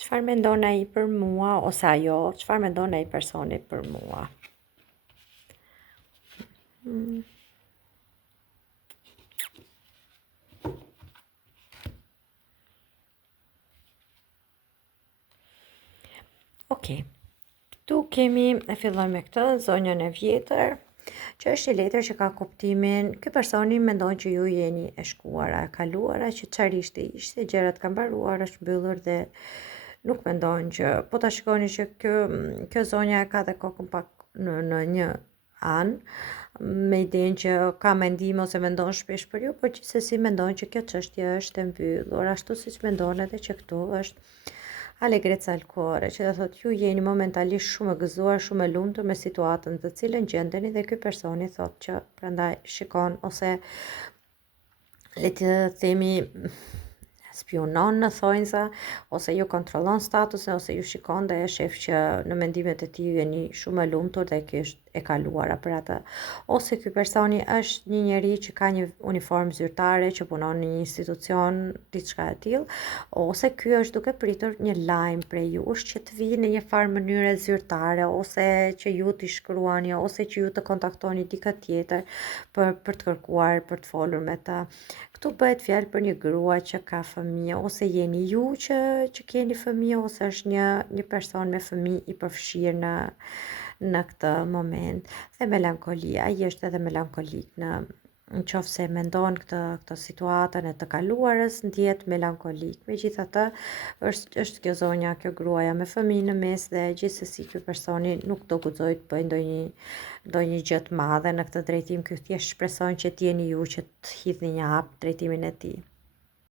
Çfarë mendon ai për mua ose ajo, çfarë mendon ai personi për mua? Okej. Këtu kemi, e filloj me këtë, zonjën e vjetër, që është një letër që ka kuptimin, ky personi mendon që ju jeni e shkuara, e kaluara, që çfarë ishte, gjërat kanë mbaruar, është mbyllur dhe nuk mendon që po ta shikoni që kjo zonja e ka dhe kokën pak në një anë, me idenë që ka mendime ose mendon shpesh për ju, por gjithsesi mendon që kjo çështje është e mbyllur, ashtu siç mendon edhe që këtu është alegreca alkore, që do thotë ju jeni momentalisht shumë e gëzuar, shumë e lumtur me situatën të cilën gjendeni dhe ky personi thotë që prandaj shikon ose le të themi spionon në thonjza, ose ju kontrollon statusin, ose ju shikon dhe e shef që në mendimet e tij jeni shumë e lumtur dhe kjo është e kaluara për atë. Ose ky personi është një njerëz që ka një uniformë zyrtare, që punon në një institucion, diçka e tillë, ose ky është duke pritur një lajm prej jush që të vijë në një farë mënyre zyrtare, ose që ju t'i shkruani, ose që ju të kontaktoni dikë tjetër për të kërkuar, për të folur me të. Këtu bëhet fjalë për një grua që ka fëmijë, ose jeni ju që keni fëmijë, ose është një person me fëmijë i përfshirë në këtë moment. Dhe melankolia, ai është edhe melankolik në qoftë se mendon këtë situatën e të kaluarës, ndihet melankolik. Megjithatë, është kjo zonja, kjo gruaja me fëmijë në mes dhe gjithsesi ky personi nuk do guxojë të bëjë ndonjë gjë të madhe në këtë drejtim. Ky thjesht shpreson që t'jeni ju që të hidhni një hap drejtimin e tij.